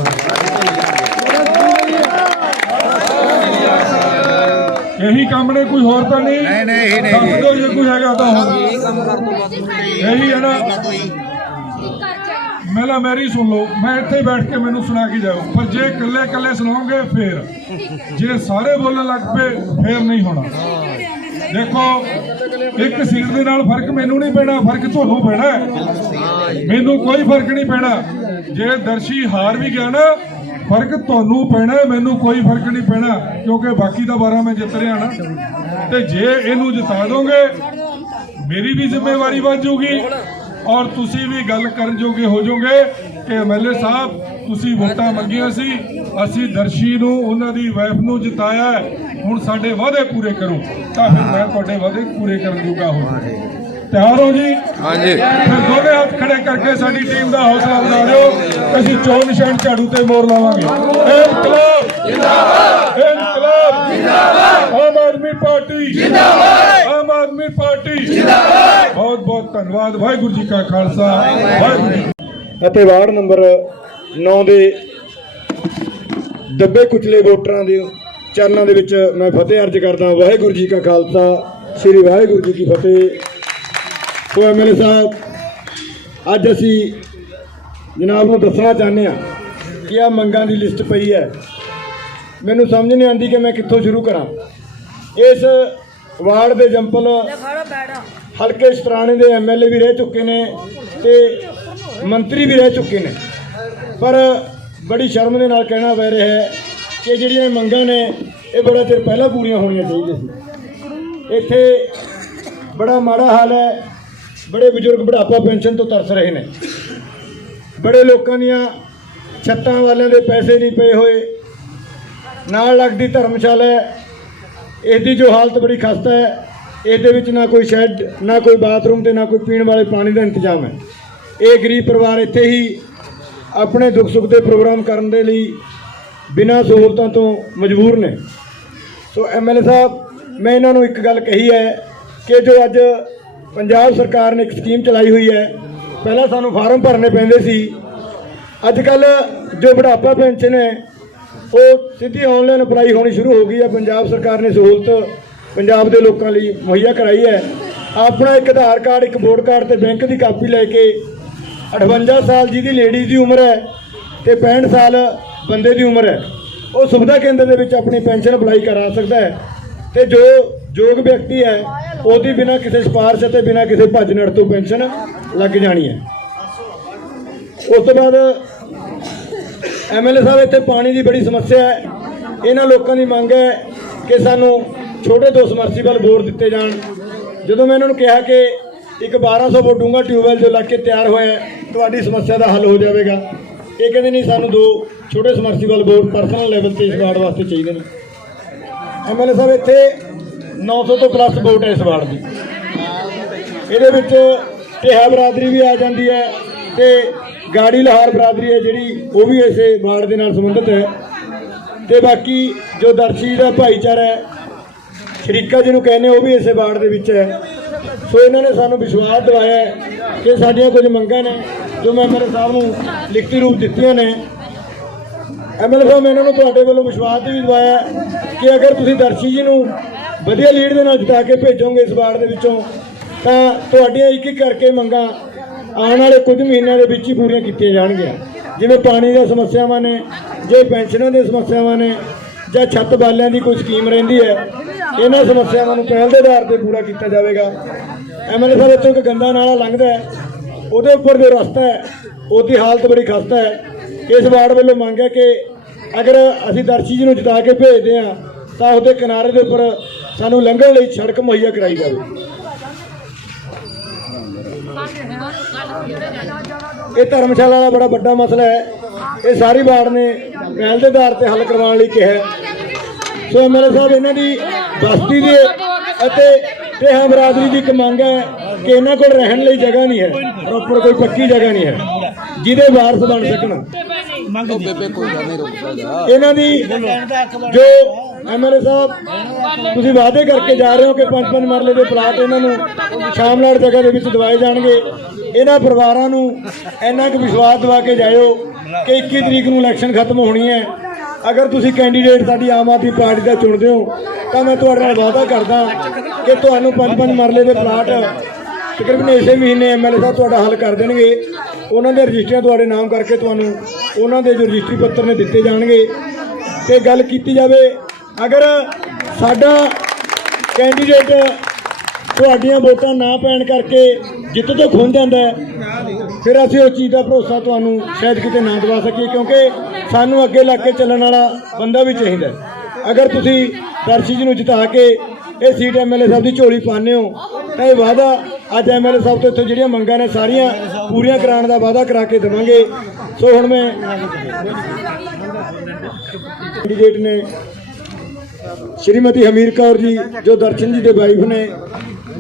ਇਹੀ ਕੰਮ ਨੇ ਕੋਈ ਹੋਰ ਤਾਂ ਨਹੀਂ? ਨਹੀਂ, ਨਹੀਂ, ਇਹੀ ਨੇ ਦੱਸ ਜੀ। ਦਿਓ ਜੇ ਕੋਈ ਹੈਗਾ ਤਾਂ ਹੋਰ। ਇਹ ਕੰਮ ਕਰ ਬਸ ਇਹੀ ਹੈ ਨਾ। ਮੇਲਾ ਮੇਰੀ ਸੁਣ ਲਓ। ਮੈਂ ਇੱਥੇ ਬੈਠ ਕੇ ਮੈਨੂੰ ਸੁਣਾ ਕੇ ਜਾਓ। ਪਰ ਜੇ ਇਕੱਲੇ ਇਕੱਲੇ ਸੁਣਾਓਗੇ ਫੇਰ। ਜੇ ਸਾਰੇ ਬੋਲਣ ਲੱਗ ਪਏ ਫੇਰ ਨਹੀਂ ਹੋਣਾ। ਦੇਖੋ, ਇੱਕ ਸੀਟ ਦੇ ਨਾਲ ਫ਼ਰਕ ਮੈਨੂੰ ਨਹੀਂ ਪੈਣਾ, ਫ਼ਰਕ ਤੁਹਾਨੂੰ ਪੈਣਾ ਮੈਨੂੰ ਕੋਈ ਫ਼ਰਕ ਨਹੀਂ ਪੈਣਾ। ਜੇ ਦਰਸ਼ੀ ਹਾਰ ਵੀ ਗਿਆ ਨਾ, ਫ਼ਰਕ ਤੁਹਾਨੂੰ ਪੈਣਾ ਮੈਨੂੰ ਕੋਈ ਫ਼ਰਕ ਨਹੀਂ ਪੈਣਾ, ਕਿਉਂਕਿ ਬਾਕੀ ਦਾ 12 ਮੈਂ ਜਿੱਤ ਰਿਹਾ ਨਾ। ਤੇ ਜੇ ਇਹਨੂੰ ਜਿਤਾ ਦੋਗੇ, ਮੇਰੀ ਵੀ ਜ਼ਿੰਮੇਵਾਰੀ ਵੱਧ ਜੂਗੀ ਔਰ ਤੁਸੀਂ ਵੀ ਗੱਲ ਕਰਨ ਜੋਗੇ ਹੋ ਜਾਓਗੇ। ਕਿ ਐਮਐਲਏ ਸਾਹਿਬ ਤੁਸੀਂ ਵੋਟਾਂ ਮੰਗੀਆਂ ਸੀ ਅਸੀਂ ਦਰਸ਼ੀ ਨੂੰ ਉਹਨਾਂ ਦੀ ਵਾਈਫ ਨੂੰ ਜਿਤਾਇਆ। ਹੁਣ ਸਾਡੇ ਵਾਅਦੇ ਪੂਰੇ ਕਰੋ ਤਾਂ ਫਿਰ ਮੈਂ ਤੁਹਾਡੇ ਵਾਅਦੇ ਪੂਰੇ ਕਰਨ ਜੋਗਾ ਹੋ ਜਾਵਾਂ ਤਿਆਰ ਹੋ ਜੀ? ਹਾਂਜੀ। ਫਿਰ ਦੋਵੇਂ ਹੱਥ ਖੜੇ ਕਰਕੇ ਸਾਡੀ ਟੀਮ ਦਾ ਹੌਸਲਾ ਵਧਾ ਦਿਓ ਅਸੀਂ ਚੋਣ ਨਿਸ਼ਾਨ ਝਾੜੂ ਤੇ ਮੋਰ ਲਾਵਾਂਗੇ। ਇਨਕਲਾਬ! ਜਿੰਦਾਬਾਦ! ਇਨਕਲਾਬ! ਜਿੰਦਾਬਾਦ! ਆਮ ਆਦਮੀ ਪਾਰਟੀ! ਜਿੰਦਾਬਾਦ! ਆਮ ਆਦਮੀ ਪਾਰਟੀ! ਜਿੰਦਾਬਾਦ! ਬਹੁਤ ਬਹੁਤ ਧੰਨਵਾਦ। ਵਾਹਿਗੁਰੂ ਜੀ ਕਾ ਖਾਲਸਾ। ਵਾਹਿਗੁਰੂ ਅਤੇ ਵਾਰਡ ਨੰਬਰ 9 ਦੇ ਦੱਬੇ ਕੁਚਲੇ ਵੋਟਰਾਂ ਦੇ ਚਰਨਾਂ ਦੇ ਵਿੱਚ ਮੈਂ ਫਤਿਹ ਅਰਜ ਕਰਦਾ ਵਾਹਿਗੁਰੂ ਜੀ ਕਾ ਖਾਲਸਾ ਸ੍ਰੀ ਵਾਹਿਗੁਰੂ ਜੀ ਕੀ ਫਤਿਹ। ਸੋ ਐਮਐਲਏ ਸਾਹਿਬ ਅੱਜ ਅਸੀਂ ਜਨਾਬ ਨੂੰ ਦੱਸਣਾ ਚਾਹੁੰਦੇ ਹਾਂ ਕਿ ਆ ਮੰਗਾਂ ਦੀ ਲਿਸਟ ਪਈ ਹੈ। ਮੈਨੂੰ ਸਮਝ ਨਹੀਂ ਆਉਂਦੀ ਕਿ ਮੈਂ ਕਿੱਥੋਂ ਸ਼ੁਰੂ ਕਰਾਂ। ਇਸ ਵਾਰਡ ਦੇ ਜੰਪਲ ਹਲਕੇ ਸ਼ਤਰਾਣੇ ਦੇ ਐਮਐਲਏ ਵੀ ਰਹਿ ਚੁੱਕੇ ਨੇ ਤੇ ਮੰਤਰੀ ਵੀ ਰਹਿ ਚੁੱਕੇ ਨੇ। ਪਰ ਬੜੀ ਸ਼ਰਮ ਦੇ ਨਾਲ ਕਹਿਣਾ ਪੈ ਰਿਹਾ ਹੈ ਕਿ ਜਿਹੜੀਆਂ ਮੰਗਾਂ ਨੇ, ਇਹ ਬੜਾ ਚਿਰ ਪਹਿਲਾਂ ਪੂਰੀਆਂ ਹੋਣੀਆਂ ਚਾਹੀਦੀਆਂ ਸੀ। ਇੱਥੇ ਬੜਾ ਮਾੜਾ ਹਾਲ ਹੈ, ਬੜੇ ਬਜ਼ੁਰਗ ਬੁਢਾਪਾ ਪੈਨਸ਼ਨ ਤੋਂ ਤਰਸ ਰਹੇ ਨੇ। ਬੜੇ ਲੋਕਾਂ ਦੀਆਂ ਛੱਤਾਂ ਵਾਲਿਆਂ ਦੇ ਪੈਸੇ ਨਹੀਂ ਪਏ ਹੋਏ। ਨਾਲ ਲੱਗਦੀ ਧਰਮਸ਼ਾਲਾ ਹੈ। ਇਹਦੀ ਜੋ ਹਾਲਤ ਬੜੀ ਖਸਤਾ ਹੈ, ਇਹਦੇ ਵਿੱਚ ਨਾ ਕੋਈ ਸ਼ੈੱਡ, ਨਾ ਕੋਈ ਬਾਥਰੂਮ ਤੇ ਨਾ ਕੋਈ ਪੀਣ ਵਾਲੇ ਪਾਣੀ ਦਾ ਇੰਤਜ਼ਾਮ ਹੈ। ਇਹ ਗਰੀਬ ਪਰਿਵਾਰ ਇੱਥੇ ਹੀ ਆਪਣੇ ਦੁੱਖ ਸੁੱਖ ਦੇ ਪ੍ਰੋਗਰਾਮ ਕਰਨ ਦੇ ਲਈ ਬਿਨਾਂ ਸਹੂਲਤਾਂ ਤੋਂ ਮਜਬੂਰ ਨੇ। ਸੋ ਐਮਐਲਏ ਸਾਹਿਬ, ਮੈਂ ਇਹਨਾਂ ਨੂੰ ਇੱਕ ਗੱਲ ਕਹੀ ਹੈ ਕਿ ਜੋ ਅੱਜ ਪੰਜਾਬ ਸਰਕਾਰ ਨੇ ਇੱਕ ਸਕੀਮ ਚਲਾਈ ਹੋਈ ਹੈ, ਪਹਿਲਾਂ ਸਾਨੂੰ ਫਾਰਮ ਭਰਨੇ ਪੈਂਦੇ ਸੀ। ਅੱਜ ਕੱਲ ਜੋ ਬੁਢਾਪਾ ਪੈਨਸ਼ਨ ਹੈ, ਉਹ ਸਿੱਧੀ ਆਨਲਾਈਨ ਅਪਲਾਈ ਹੋਣੀ ਸ਼ੁਰੂ ਹੋ ਗਈ ਹੈ। ਪੰਜਾਬ ਸਰਕਾਰ ਨੇ ਸਹੂਲਤ ਪੰਜਾਬ ਦੇ ਲੋਕਾਂ ਲਈ ਮੁਹੱਈਆ ਕਰਾਈ ਹੈ। ਆਪਣਾ ਇੱਕ ਆਧਾਰ ਕਾਰਡ, ਇੱਕ ਵੋਟ ਕਾਰਡ ਤੇ ਬੈਂਕ ਦੀ ਕਾਪੀ ਲੈ ਕੇ 58 ਸਾਲ ਜਿਹਦੀ ਲੇਡੀਜ਼ ਦੀ ਉਮਰ ਹੈ ਤੇ 65 ਸਾਲ ਬੰਦੇ ਦੀ ਉਮਰ ਹੈ, ਉਹ ਸੁਵਿਧਾ ਕੇਂਦਰ ਦੇ ਵਿੱਚ ਆਪਣੀ ਪੈਨਸ਼ਨ ਅਪਲਾਈ ਕਰਾ ਸਕਦਾ ਹੈ ਤੇ ਜੋ ਯੋਗ ਵਿਅਕਤੀ ਹੈ, ਉਹਦੀ ਬਿਨਾਂ ਕਿਸੇ ਸਿਫਾਰਿਸ਼ ਅਤੇ ਬਿਨਾਂ ਕਿਸੇ ਭੱਜ ਨੜ ਤੋਂ ਪੈਨਸ਼ਨ ਲੱਗ ਜਾਣੀ ਹੈ। ਉਸ ਤੋਂ ਬਾਅਦ ਐਮਐਲਏ ਸਾਹਿਬ, ਇੱਥੇ ਪਾਣੀ ਦੀ ਬੜੀ ਸਮੱਸਿਆ ਹੈ। ਇਹਨਾਂ ਲੋਕਾਂ ਦੀ ਮੰਗ ਹੈ ਕਿ ਸਾਨੂੰ ਛੋਟੇ ਦੋ ਸਮਰਸੀਬਲ ਬੋਰ ਦਿੱਤੇ ਜਾਣ। ਜਦੋਂ ਮੈਂ ਇਹਨਾਂ ਨੂੰ ਕਿਹਾ ਕਿ ਇੱਕ 1200 ਫੁੱਟ ਡੂੰਘਾ ਟਿਊਬਵੈਲ ਜੋ ਲੱਗ ਕੇ ਤਿਆਰ ਹੋਇਆ ਤੁਹਾਡੀ ਸਮੱਸਿਆ ਦਾ ਹੱਲ ਹੋ ਜਾਵੇਗਾ। ਇਹ ਕਹਿੰਦੇ ਨਹੀਂ ਸਾਨੂੰ ਦੋ ਛੋਟੇ ਸਮਰਸੀਬਲ ਬੋਰ ਪਰਸਨਲ ਲੈਵਲ ਤੇ ਇਸ ਵਾਰਡ ਵਾਸਤੇ ਚਾਹੀਦੇ ਨੇ। ਐਮਐਲਏ ਸਾਹਿਬ, ਇੱਥੇ 900 ਤੋਂ ਪਲੱਸ ਵੋਟ ਹੈ ਇਸ ਵਾਰਡ ਦੀ। ਇਹਦੇ ਵਿੱਚ ਢੇਹਾ ਬਰਾਦਰੀ ਵੀ ਆ ਜਾਂਦੀ ਹੈ ਤੇ ਗਾੜੀ ਲਹਾਰ ਬਰਾਦਰੀ ਹੈ ਜਿਹੜੀ, ਉਹ ਵੀ ਇਸੇ ਵਾਰਡ ਦੇ ਨਾਲ ਸੰਬੰਧਿਤ ਹੈ। ਤੇ ਬਾਕੀ ਜੋ ਦਰਸ਼ੀ ਦਾ ਭਾਈਚਾਰਾ ਹੈ, ਸ਼ਰੀਕਾ ਜਿਹਨੂੰ ਕਹਿੰਦੇ ਉਹ ਵੀ ਇਸੇ ਵਾਰਡ ਦੇ ਵਿੱਚ ਹੈ। ਸੋ ਇਹਨਾਂ ਨੇ ਸਾਨੂੰ ਵਿਸ਼ਵਾਸ ਦਿਵਾਇਆ ਹੈ ਕਿ ਸਾਡੀਆਂ ਕੁਝ ਮੰਗਾਂ ਨੇ, ਜੋ ਮੈਂ ਮੇਰੇ ਸਾਹਿਬ ਨੂੰ ਲਿਖਤੀ ਰੂਪ ਦਿੱਤੀਆਂ ਨੇ ਐਮਐਲਏ ਸਾਹਿਬ, ਮੈਂ ਇਹਨਾਂ ਨੂੰ ਤੁਹਾਡੇ ਵੱਲੋਂ ਵਿਸ਼ਵਾਸ ਵੀ ਦਿਵਾਇਆ ਕਿ ਅਗਰ ਤੁਸੀਂ ਦਰਸ਼ੀ ਜੀ ਨੂੰ ਵਧੀਆ ਲੀਡ ਦੇ ਨਾਲ ਜਿਤਾ ਕੇ ਭੇਜੋਗੇ ਇਸ ਵਾਰਡ ਦੇ ਵਿੱਚੋਂ, ਤਾਂ ਤੁਹਾਡੀਆਂ ਇੱਕ ਇੱਕ ਕਰਕੇ ਮੰਗਾਂ ਆਉਣ ਵਾਲੇ ਕੁਝ ਮਹੀਨਿਆਂ ਦੇ ਵਿੱਚ ਹੀ ਪੂਰੀਆਂ ਕੀਤੀਆਂ ਜਾਣਗੀਆਂ। ਜਿਵੇਂ ਪਾਣੀ ਦੀਆਂ ਸਮੱਸਿਆਵਾਂ ਨੇ, ਜੇ ਪੈਨਸ਼ਨਾਂ ਦੀਆਂ ਸਮੱਸਿਆਵਾਂ ਨੇ, ਜਾਂ ਛੱਤ ਬਾਲਿਆਂ ਦੀ ਕੋਈ ਸਕੀਮ ਰਹਿੰਦੀ ਹੈ, ਇਹਨਾਂ ਸਮੱਸਿਆਵਾਂ ਨੂੰ ਪਹਿਲ ਦੇ ਆਧਾਰ ਤੇ ਪੂਰਾ ਕੀਤਾ ਜਾਵੇਗਾ। ਐਮਐਲਏ ਸਾਹਿਬ ਇੱਥੋਂ ਇੱਕ ਗੰਦਾ ਨਾਲਾ ਲੰਘਦਾ ਹੈ, ਉਹਦੇ ਉੱਪਰ ਜੋ ਰਸਤਾ ਹੈ, ਉਹਦੀ ਹਾਲਤ ਬੜੀ ਖਸਤਾ ਹੈ। ਇਸ ਵਾਰਡ ਵੱਲੋਂ ਮੰਗ ਹੈ ਕਿ ਅਗਰ ਅਸੀਂ ਦਰਸ਼ੀ ਜੀ ਨੂੰ ਜਿਤਾ ਕੇ ਭੇਜਦੇ ਹਾਂ, ਤਾਂ ਉਹਦੇ ਕਿਨਾਰੇ ਦੇ ਉੱਪਰ ਸਾਨੂੰ ਲੰਘਣ ਲਈ ਸੜਕ ਮੁਹੱਈਆ ਕਰਾਈ ਜਾਵੇ। ਇਹ ਧਰਮਸ਼ਾਲਾ ਦਾ ਬੜਾ ਵੱਡਾ ਮਸਲਾ ਹੈ। ਇਹ ਸਾਰੀ ਵਾਰਡ ਨੇ ਪਹਿਲ ਦੇ ਆਧਾਰ ਤੇ ਹੱਲ ਕਰਵਾਉਣ ਲਈ ਕਿਹਾ ਹੈ। ਸੋ ਐਮਐਲਏ ਸਾਹਿਬ, ਇਹਨਾਂ ਦੀ ਬਸਤੀ ਦੇ ਅਤੇ ਟੇਹਾ ਬਰਾਦਰੀ ਦੀ ਇੱਕ ਮੰਗ ਹੈ ਕਿ ਇਹਨਾਂ ਕੋਲ ਰਹਿਣ ਲਈ ਜਗ੍ਹਾ ਨਹੀਂ ਹੈ ਪ੍ਰੋਪਰ ਕੋਈ ਪੱਕੀ ਜਗ੍ਹਾ ਨਹੀਂ ਹੈ। ਜਿਹਦੇ ਵਾਰਸ ਬਣ ਸਕਣ। ਉਹ ਬੇਬੇ ਕੋਈ ਗੱਲ ਨਹੀਂ ਰੁਕ ਸਕਦਾ ਇਹਨਾਂ ਦੀ ਜੋ ਐਮਐਲਏ ਸਾਹਿਬ ਤੁਸੀਂ ਵਾਅਦੇ ਕਰਕੇ ਜਾ ਰਹੇ ਹੋ ਕਿ ਪੰਜ ਪੰਜ ਮਰਲੇ ਦੇ ਪਲਾਟ ਇਹਨਾਂ ਨੂੰ ਸ਼ਾਮਲਾੜ ਜਗ੍ਹਾ ਦੇ ਵਿੱਚ ਦਿਵਾਏ ਜਾਣਗੇ। ਇਹਨਾਂ ਪਰਿਵਾਰਾਂ ਨੂੰ ਇੰਨਾ ਕੁ ਵਿਸ਼ਵਾਸ ਦਿਵਾ ਕੇ ਜਾਇਓ ਕਿ 21 ਤਰੀਕ ਨੂੰ ਇਲੈਕਸ਼ਨ ਖਤਮ ਹੋਣੀ ਹੈ। ਅਗਰ ਤੁਸੀਂ ਕੈਂਡੀਡੇਟ ਸਾਡੀ ਆਮ ਆਦਮੀ ਪਾਰਟੀ ਦਾ ਚੁਣਦੇ ਹੋ, ਤਾਂ ਮੈਂ ਤੁਹਾਡੇ ਨਾਲ ਵਾਅਦਾ ਕਰਦਾ ਕਿ ਤੁਹਾਨੂੰ ਪੰਜ ਪੰਜ ਮਰਲੇ ਦੇ ਪਲਾਟ ਤਕਰੀਬਨ ਇਸੇ ਮਹੀਨੇ ਐਮਐਲਏ ਸਾਹਿਬ ਤੁਹਾਡਾ ਹੱਲ ਕਰ ਦੇਣਗੇ। ਉਹਨਾਂ ਦੇ ਰਜਿਸਟਰੀਆਂ ਤੁਹਾਡੇ ਨਾਮ ਕਰਕੇ ਤੁਹਾਨੂੰ ਉਹਨਾਂ ਦੇ ਜੋ ਰਜਿਸਟਰੀ ਪੱਤਰ ਨੇ ਦਿੱਤੇ ਜਾਣਗੇ। ਤੇ ਗੱਲ ਕੀਤੀ ਜਾਵੇ, ਅਗਰ ਸਾਡਾ ਕੈਂਡੀਡੇਟ ਤੁਹਾਡੀਆਂ ਵੋਟਾਂ ਨਾ ਪੈਣ ਕਰਕੇ ਜਿੱਤ ਤੋਂ ਖੁੰਝ ਜਾਂਦਾ ਫਿਰ ਅਸੀਂ ਉਸ ਚੀਜ਼ ਦਾ ਭਰੋਸਾ ਤੁਹਾਨੂੰ ਸ਼ਾਇਦ ਕਿਤੇ ਨਾ ਦਵਾ ਸਕੀਏ, ਕਿਉਂਕਿ ਸਾਨੂੰ ਅੱਗੇ ਲੱਗ ਕੇ ਚੱਲਣ ਵਾਲਾ ਬੰਦਾ ਵੀ ਚਾਹੀਦਾ ਅਗਰ ਤੁਸੀਂ ਦਰਸ਼ੀ ਜੀ ਨੂੰ ਜਿਤਾ ਕੇ ਇਹ ਸੀਟ ਐਮਐਲਏ ਸਾਹਿਬ ਦੀ ਝੋਲੀ ਪਾਉਂਦੇ ਹੋ, ਤਾਂ ਇਹ ਵਾਅਦਾ ਅੱਜ ਐਮਐਲਏ ਸਾਹਿਬ ਤੋਂ ਇੱਥੋਂ ਜਿਹੜੀਆਂ ਮੰਗਾਂ ਨੇ ਸਾਰੀਆਂ ਪੂਰੀਆਂ ਕਰਾਉਣ ਦਾ ਵਾਅਦਾ ਕਰਾ ਕੇ ਦੇਵਾਂਗੇ। ਸੋ ਹੁਣ ਮੈਂ ਕੈਂਡੀਡੇਟ ਨੇ ਸ਼੍ਰੀਮਤੀ ਹਮੀਰ ਕੌਰ ਜੀ, ਜੋ ਦਰਸ਼ਨ ਜੀ ਦੇ ਵਾਈਫ ਨੇ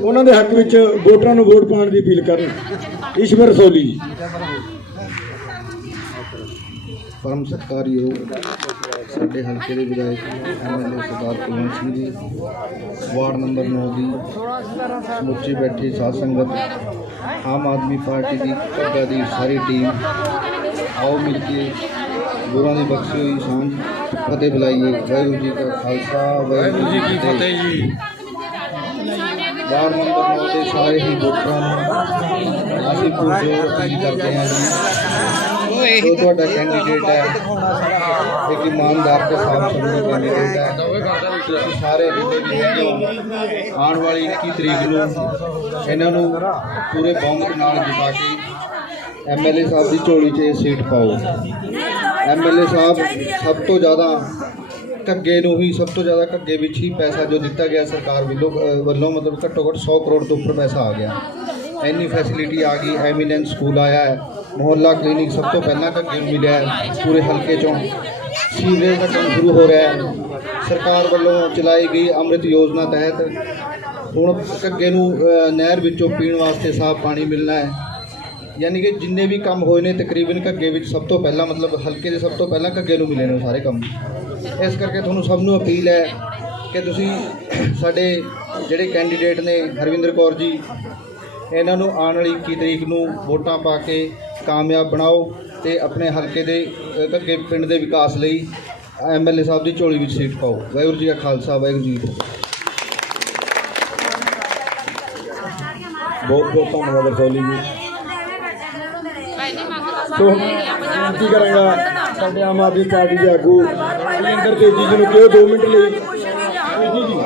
ਉਹਨਾਂ ਦੇ ਹੱਕ ਵਿੱਚ ਵੋਟਰਾਂ ਨੂੰ ਵੋਟ ਪਾਉਣ ਦੀ ਅਪੀਲ ਕਰਨ ਈਸ਼ਵਰ ਸੋਲੀ ਜੀ। ਪਰਮ ਸਤਿਕਾਰਯੋਗ ਸਾਡੇ ਹਲਕੇ ਦੇ ਵਿਧਾਇਕ MLA Sardar Kulwant Singh ji ward number 9 ਦੀ ਸਮੁੱਚੀ ਬੈਠੀ ਸਾਧ ਸੰਗਤ ਆਮ ਆਦਮੀ ਪਾਰਟੀ ਦੀ ਘੱਗਾ ਦੀ ਸਾਰੀ ਟੀਮ ਆਓ ਮਿਲ ਕੇ ਗੁਰਾਂ ਦੀ ਬਖਸ਼ੀ ਹੋਈ ਸਾਂਝ ਫਤਿਹ ਬੁਲਾਈਏ। ਵਾਹਿਗੁਰੂ ਜੀ ਕਾ ਖਾਲਸਾ ਵਾਹਿਗੁਰੂ ਜੀ ਕੀ ਫਤਿਹ ਜੀ। ਵਾਰਡ ਨੰਬਰ 9 ਦੇ ਸਾਰੇ ਹੀ ਵੋਟਰਾਂ ਨੂੰ ਅਸੀਂ ਪੁਰਜੋਰ ਅਪੀਲ ਕਰਦੇ ਹਾਂ ਜੀ। ਜੋ ਤੁਹਾਡਾ ਕੈਂਡੀਡੇਟ ਹੈ ਇੱਕ ਇਮਾਨਦਾਰ ਤੇ ਸਾਫ਼ ਸੁਥਰਾ ਕੈਂਡੀਡੇਟ ਹੈ। ਤੁਸੀਂ ਸਾਰੇ ਜਿੰਨੇ ਆਉਣ ਵਾਲੀ 21 ਤਰੀਕ ਨੂੰ ਇਹਨਾਂ ਨੂੰ ਪੂਰੇ ਬਹੁਮਤ ਨਾਲ ਜਿਤਾ ਕੇ ਐਮਐਲਏ ਸਾਹਿਬ ਦੀ ਝੋਲੀ 'ਚ ਸੀਟ ਪਾਓ। ਐਮਐਲਏ ਸਾਹਿਬ ਸਭ ਤੋਂ ਜ਼ਿਆਦਾ ਘੱਗੇ ਨੂੰ ਵੀ ਸਭ ਤੋਂ ਜ਼ਿਆਦਾ ਘੱਗੇ ਵਿੱਚ ਹੀ ਪੈਸਾ ਜੋ ਦਿੱਤਾ ਗਿਆ ਸਰਕਾਰ ਵੱਲੋਂ ਵੱਲੋਂ ਮਤਲਬ ਘੱਟੋ ਘੱਟ 100 ਕਰੋੜ ਤੋਂ ਉੱਪਰ ਪੈਸਾ ਆ ਗਿਆ। ਇੰਨੀ ਫੈਸਿਲਿਟੀ ਆ ਗਈ ਐਮੀਨੈਂਸ ਸਕੂਲ ਆਇਆ ਹੈ, ਮੁਹੱਲਾ ਕਲੀਨਿਕ ਸਭ ਤੋਂ ਪਹਿਲਾਂ ਘੱਗੇ ਨੂੰ ਮਿਲਿਆ ਹੈ, ਪੂਰੇ ਹਲਕੇ ਚੋਂ। ਸੀਵਰੇਜ ਦਾ ਕੰਮ ਸ਼ੁਰੂ ਹੋ ਰਿਹਾ ਹੈ। ਸਰਕਾਰ ਵੱਲੋਂ ਚਲਾਈ ਗਈ ਅੰਮ੍ਰਿਤ ਯੋਜਨਾ ਤਹਿਤ। ਹੁਣ ਘੱਗੇ ਨੂੰ ਨਹਿਰ ਵਿੱਚੋਂ ਪੀਣ ਵਾਸਤੇ ਸਾਫ਼ ਪਾਣੀ ਮਿਲਣਾ ਹੈ। ਯਾਨੀ ਕਿ ਜਿੰਨੇ ਵੀ ਕੰਮ ਹੋਏ ਨੇ, ਤਕਰੀਬਨ ਘੱਗੇ ਵਿੱਚ ਸਭ ਤੋਂ ਪਹਿਲਾਂ, ਮਤਲਬ ਹਲਕੇ ਦੇ ਸਭ ਤੋਂ ਪਹਿਲਾਂ ਘੱਗੇ ਨੂੰ ਮਿਲੇ ਨੇ ਉਹ ਸਾਰੇ ਕੰਮ। ਇਸ ਕਰਕੇ ਤੁਹਾਨੂੰ ਸਭ ਨੂੰ ਅਪੀਲ ਹੈ ਕਿ ਤੁਸੀਂ ਸਾਡੇ ਜਿਹੜੇ ਕੈਂਡੀਡੇਟ ਨੇ, ਹਰਵਿੰਦਰ ਕੌਰ ਜੀ, ਇਹਨਾਂ ਨੂੰ ਆਉਣ ਵਾਲੀ 21 ਤਰੀਕ ਨੂੰ ਵੋਟਾਂ ਪਾ ਕੇ ਕਾਮਯਾਬ ਬਣਾਓ ਤੇ ਆਪਣੇ ਹਲਕੇ ਦੇ ਘੱਗੇ ਪਿੰਡ ਦੇ ਵਿਕਾਸ ਲਈ ਐਮਐਲਏ ਸਾਹਿਬ ਦੀ ਝੋਲੀ ਵਿੱਚ ਸੀਟ ਪਾਓ। ਵਾਹਿਗੁਰੂ ਜੀ ਕਾ ਖਾਲਸਾ, ਵਾਹਿਗੁਰੂ ਜੀ ਕੀ ਫਤਿਹ। ਬਹੁਤ ਬਹੁਤ ਧੰਨਵਾਦ ਰਸੌਲੀ ਜੀ। ਸੋ ਬੇਨਤੀ ਕਰਾਂਗਾ? ਸਾਡੇ ਆਮ ਆਦਮੀ ਪਾਰਟੀ ਦੇ ਆਗੂ ਬਲਵਿੰਦਰ ਤੇਜੀ ਜੀ ਨੂੰ ਕਿਹੋ 2 ਮਿੰਟ ਲਈ? ਤੇਜੀ ਜੀ।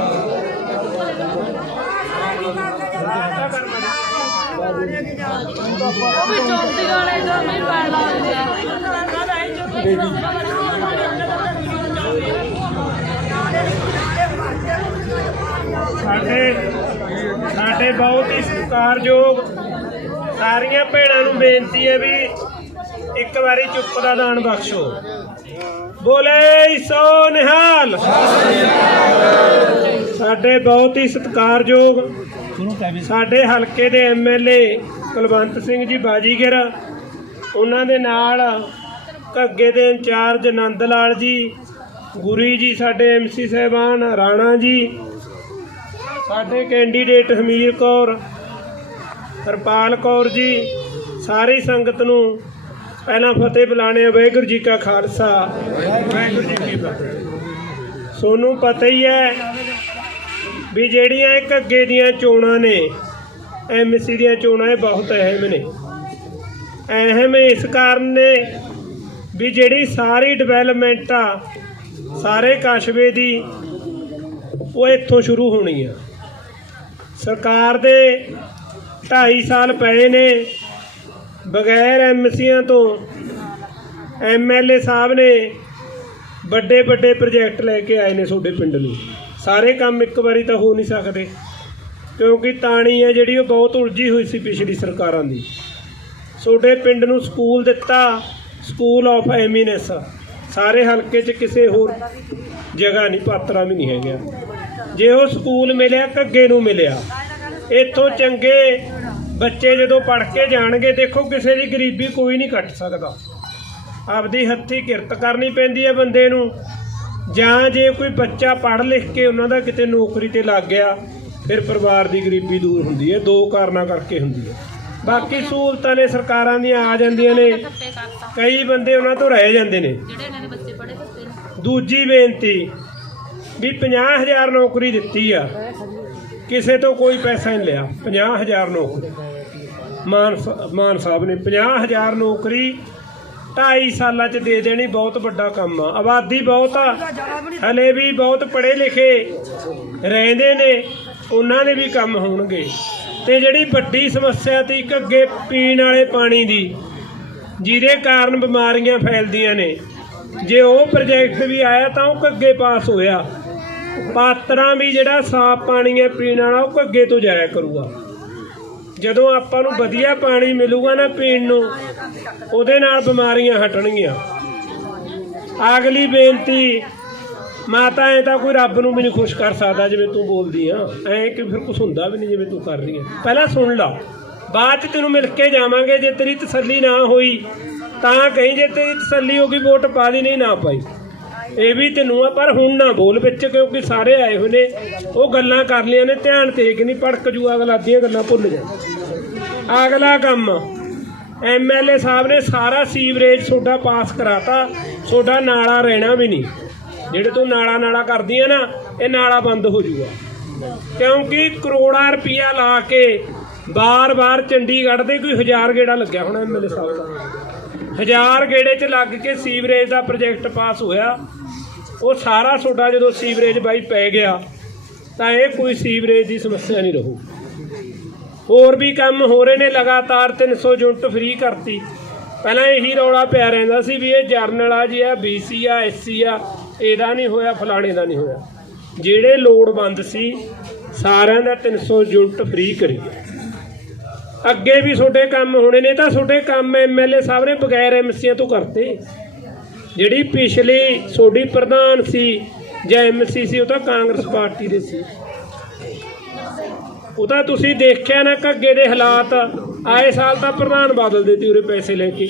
ਸਾਡੇ ਸਾਡੇ ਬਹੁਤ ਹੀ ਸਤਿਕਾਰਯੋਗ ਸਾਰੀਆਂ ਭੈਣਾਂ ਨੂੰ ਬੇਨਤੀ ਹੈ ਵੀ ਇੱਕ ਵਾਰੀ ਚੁੱਪ ਦਾ ਦਾਨ ਬਖਸ਼ੋ। ਬੋਲੇ ਸੋ ਨਿਹਾਲ। ਸਾਡੇ ਬਹੁਤ ਹੀ ਸਤਿਕਾਰਯੋਗ, ਸਾਡੇ ਹਲਕੇ ਦੇ ਐਮਐਲਏ ਕੁਲਵੰਤ ਸਿੰਘ ਜੀ ਬਾਜੀਗਰ, ਉਹਨਾਂ ਦੇ ਨਾਲ ਘੱਗੇ ਦੇ ਇੰਚਾਰਜ ਆਨੰਦ ਲਾਲ ਜੀ, ਗੁਰੀ ਜੀ, ਸਾਡੇ ਐਮਸੀ ਸਾਹਿਬਾਨ ਰਾਣਾ ਜੀ, ਸਾਡੇ ਕੈਂਡੀਡੇਟ ਹਮੀਰ ਕੌਰ, ਹਰਪਾਲ ਕੌਰ ਜੀ, ਸਾਰੀ ਸੰਗਤ ਨੂੰ ਪਹਿਲਾਂ ਫਤਿਹ ਬੁਲਾਣੇ ਆ ਵਾਹਿਗੁਰੂ ਜੀ ਕਾ ਖਾਲਸਾ। ਵਾਹਿਗੁਰੂ ਜੀ ਕੀ ਫਤਿਹ। ਸੋਨੂੰ ਪਤਾ ਹੀ ਹੈ ਵੀ ਜਿਹੜੀਆਂ ਇਹ ਘੱਗੇ ਦੀਆਂ ਚੋਣਾਂ ਨੇ ਐਮਸੀ ਦੀਆਂ ਚੋਣਾਂ ਇਹ ਬਹੁਤ ਅਹਿਮ ਨੇ। ਅਹਿਮ ਇਸ ਕਾਰਨ ਨੇ ਵੀ ਜਿਹੜੀ ਸਾਰੀ ਡਿਵੈਲਪਮੈਂਟ ਆ ਸਾਰੇ ਕਸਬੇ ਦੀ ਉਹ ਇੱਥੋਂ ਸ਼ੁਰੂ ਹੋਣੀ ਆ। ਸਰਕਾਰ ਦੇ 2.5 ਸਾਲ ਪਏ ਨੇ ਬਗੈਰ ਐਮਸੀਆਂ ਤੋਂ ਐਮਐਲਏ ਸਾਹਿਬ ਨੇ ਵੱਡੇ ਵੱਡੇ ਪ੍ਰੋਜੈਕਟ ਲੈ ਕੇ ਆਏ ਨੇ ਤੁਹਾਡੇ ਪਿੰਡ ਨੂੰ। ਸਾਰੇ ਕੰਮ ਇੱਕ ਵਾਰੀ ਤਾਂ ਹੋ ਨਹੀਂ ਸਕਦੇ, ਕਿਉਂਕਿ ਤਾਣੀ ਹੈ ਜਿਹੜੀ ਉਹ ਬਹੁਤ ਉਲਝੀ ਹੋਈ ਸੀ ਪਿਛਲੀ ਸਰਕਾਰਾਂ ਦੀ। ਤੁਹਾਡੇ ਪਿੰਡ ਨੂੰ ਸਕੂਲ ਦਿੱਤਾ, ਸਕੂਲ ਆਫ ਐਮੀਨੈਸ ਸਾਰੇ ਹਲਕੇ 'ਚ ਕਿਸੇ ਹੋਰ ਜਗ੍ਹਾ ਨਹੀਂ, ਪਾਤਰਾ ਵੀ ਨਹੀਂ ਹੈਗਾ ਜੇ ਉਹ ਸਕੂਲ ਮਿਲਿਆ, ਘੱਗੇ ਨੂੰ ਮਿਲਿਆ। ਇੱਥੋਂ ਚੰਗੇ ਬੱਚੇ ਜਦੋਂ ਪੜ੍ਹ ਕੇ ਜਾਣਗੇ ਦੇਖੋ ਕਿਸੇ ਦੀ ਗਰੀਬੀ ਕੋਈ ਨਹੀਂ ਕੱਟ ਸਕਦਾ। ਆਪਦੀ ਹੱਥੀ ਕਿਰਤ ਕਰਨੀ ਪੈਂਦੀ ਹੈ ਬੰਦੇ ਨੂੰ। ਜਾਂ ਜੇ ਕੋਈ ਬੱਚਾ ਪੜ੍ਹ ਲਿਖ ਕੇ ਉਹਨਾਂ ਦਾ ਕਿਤੇ ਨੌਕਰੀ ਤੇ ਲੱਗ ਗਿਆ ਫਿਰ ਪਰਿਵਾਰ ਦੀ ਗਰੀਬੀ ਦੂਰ ਹੁੰਦੀ ਹੈ। ਦੋ ਕਾਰਨਾਂ ਕਰਕੇ ਹੁੰਦੀ ਹੈ। ਬਾਕੀ ਸਹੂਲਤਾਂ ਨੇ ਸਰਕਾਰਾਂ ਦੀਆਂ ਆ ਜਾਂਦੀਆਂ ਨੇ। ਕਈ ਬੰਦੇ ਉਹਨਾਂ ਤੋਂ ਰਹਿ ਜਾਂਦੇ ਨੇ। ਦੂਜੀ ਬੇਨਤੀ ਵੀ 50000 ਨੌਕਰੀ ਦਿੱਤੀ ਆ। ਕਿਸੇ ਤੋਂ ਕੋਈ ਪੈਸਾ ਨਹੀਂ ਲਿਆ। 50000 ਨੌਕਰੀ। ਮਾਨ ਸ- ਮਾਨ ਸਾਹਿਬ ਨੇ 50000 ਨੌਕਰੀ 2.5 ਸਾਲਾਂ ਚ ਦੇ ਦੇਣੀ ਬਹੁਤ ਵੱਡਾ ਕੰਮ ਆ। ਆਬਾਦੀ ਬਹੁਤ ਆ, ਹਲੇ ਵੀ ਬਹੁਤ ਪੜ੍ਹੇ ਲਿਖੇ ਰਹਿੰਦੇ ਨੇ, ਉਹਨਾਂ ਦੇ ਵੀ ਕੰਮ ਹੋਣਗੇ। ਤੇ ਜਿਹੜੀ ਵੱਡੀ ਸਮੱਸਿਆ ਤੀ ਅੱਗੇ ਪੀਣ ਵਾਲੇ ਪਾਣੀ ਦੀ, ਜਿਹਦੇ ਕਾਰਨ ਬਿਮਾਰੀਆਂ ਫੈਲਦੀਆਂ ਨੇ, ਜੇ ਉਹ ਪ੍ਰੋਜੈਕਟ ਵੀ ਆਇਆ ਤਾਂ ਉਹ ਘੱਗੇ ਪਾਸ ਹੋਇਆ। ਪਾਤਰਾਂ ਵੀ ਜਿਹੜਾ ਸਾਫ਼ ਪਾਣੀ ਹੈ ਪੀਣ ਵਾਲਾ, ਉਹ ਘੱਗੇ ਤੋਂ ਜਾਇਆ ਕਰੂਗਾ। ਜਦੋਂ ਆਪਾਂ ਨੂੰ ਵਧੀਆ ਪਾਣੀ ਮਿਲੂਗਾ ਨਾ ਪੀਣ ਨੂੰ, ਉਹਦੇ ਨਾਲ ਬਿਮਾਰੀਆਂ ਹਟਣਗੀਆਂ। ਅਗਲੀ ਬੇਨਤੀ, ਮਾਤਾ ਐ ਤਾਂ ਕੋਈ ਰੱਬ ਨੂੰ ਵੀ ਨਹੀਂ ਖੁਸ਼ ਕਰ ਸਕਦਾ ਜਿਵੇਂ ਤੂੰ ਬੋਲਦੀ ਆ। ਐ ਕਿ ਫਿਰ ਕੁਝ ਹੁੰਦਾ ਵੀ ਨਹੀਂ ਜਿਵੇਂ ਤੂੰ ਕਰ ਰਹੀ ਆ। ਪਹਿਲਾਂ ਸੁਣ ਲਾ। ਬਾਅਦ ਚ ਤੈਨੂੰ ਮਿਲ ਕੇ ਜਾਵਾਂਗੇ, ਜੇ ਤੇਰੀ ਤਸੱਲੀ ਨਾ ਹੋਈ, ਤਾਂ ਕਹੀਂ ਜੇ ਤੇਰੀ ਤਸੱਲੀ ਹੋ ਗਈ, ਵੋਟ ਪਾ ਦੀ ਨਹੀਂ ਨਾ ਪਾਈ। ਇਹ ਵੀ ਤੈਨੂੰ ਆ, ਪਰ ਹੁਣ ਨਾ ਬੋਲ ਵਿੱਚ, ਕਿਉਂਕਿ ਸਾਰੇ ਆਏ ਹੋਏ ਨੇ। ਉਹ ਗੱਲਾਂ ਕਰ ਲਈਆਂ ਨੇ, ਧਿਆਨ ਤੇ ਕਿ ਨਹੀਂ ਭੜਕ ਜੂ ਅਗਲਾ ਦੀਆਂ ਗੱਲਾਂ ਭੁੱਲ ਜਾ ਅਗਲਾ ਕੰਮ ਐਮਐਲਏ ਸਾਹਿਬ ਨੇ ਸਾਰਾ ਸੀਵਰੇਜ ਤੁਹਾਡਾ ਪਾਸ ਕਰਾਤਾ ਤੁਹਾਡਾ ਨਾਲਾ ਰਹਿਣਾ ਵੀ ਨਹੀਂ। ਜਿਹੜੇ ਤੂੰ ਨਾਲਾ ਨਾਲਾ ਕਰਦੀ ਆ ਨਾ, ਇਹ ਨਾਲਾ ਬੰਦ ਹੋ ਜੂਗਾ। ਕਿਉਂਕਿ ਕਰੋੜਾਂ ਰੁਪਈਆ ਲਾ ਕੇ ਬਾਰ-ਬਾਰ ਚੰਡੀਗੜ੍ਹ ਦੇ ਕੋਈ ਹਜ਼ਾਰ ਗੇੜਾ ਲੱਗਿਆ ਹੋਣਾ ਐਮਐਲਏ ਸਾਹਿਬ ਦਾ। ਹਜ਼ਾਰ ਗੇੜੇ 'ਚ ਲੱਗ ਕੇ ਸੀਵਰੇਜ ਦਾ ਪ੍ਰੋਜੈਕਟ ਪਾਸ ਹੋਇਆ। ਉਹ ਸਾਰਾ ਤੁਹਾਡਾ ਜਦੋਂ ਸੀਵਰੇਜ ਬਾਈ ਪੈ ਗਿਆ, ਤਾਂ ਇਹ ਕੋਈ ਸੀਵਰੇਜ ਦੀ ਸਮੱਸਿਆ ਨਹੀਂ ਰਹੂ। ਹੋਰ ਵੀ ਕੰਮ ਹੋ ਰਹੇ ਨੇ, ਲਗਾਤਾਰ 300 ਯੂਨਿਟ ਫ੍ਰੀ ਕਰਤੀ। ਪਹਿਲਾਂ ਇਹੀ ਰੌਲਾ ਪਿਆ ਰਹਿੰਦਾ ਸੀ ਵੀ ਇਹ ਜਰਨਲ ਆ ਜੀ ਆ ਬੀਸੀ ਆ ਐਸਸੀ ਆ, ਇਹਦਾ ਨਹੀਂ ਹੋਇਆ, ਫਲਾਣੇ ਦਾ ਨਹੀਂ ਹੋਇਆ। ਜਿਹੜੇ ਲੋੜਵੰਦ ਸੀ, ਸਾਰਿਆਂ ਦਾ 300 ਯੂਨਿਟ ਫ੍ਰੀ ਕਰੀ। ਅੱਗੇ ਵੀ ਤੁਹਾਡੇ ਕੰਮ ਹੋਣੇ ਨੇ ਤਾਂ ਤੁਹਾਡੇ ਕੰਮ ਐਮਐਲਏ ਸਾਹਿਬ ਨੇ ਬਗੈਰ ਐਮਸੀਆਂ ਤੋਂ ਕਰਤੇ। ਜਿਹੜੀ ਪਿਛਲੀ ਤੁਹਾਡੀ ਪ੍ਰਧਾਨ ਸੀ ਜਾਂ ਐਮਸੀ ਸੀ ਉਹ ਤਾਂ ਕਾਂਗਰਸ ਪਾਰਟੀ ਦੇ ਸੀ। ਉਹ ਤਾਂ ਤੁਸੀਂ ਦੇਖਿਆ ਨਾ ਘੱਗੇ ਦੇ ਹਾਲਾਤ ਆਏ ਸਾਲ ਤਾਂ ਪ੍ਰਧਾਨ ਬਦਲ ਦਿੱਤੀ ਉਰੇ ਪੈਸੇ ਲੈ ਕੇ।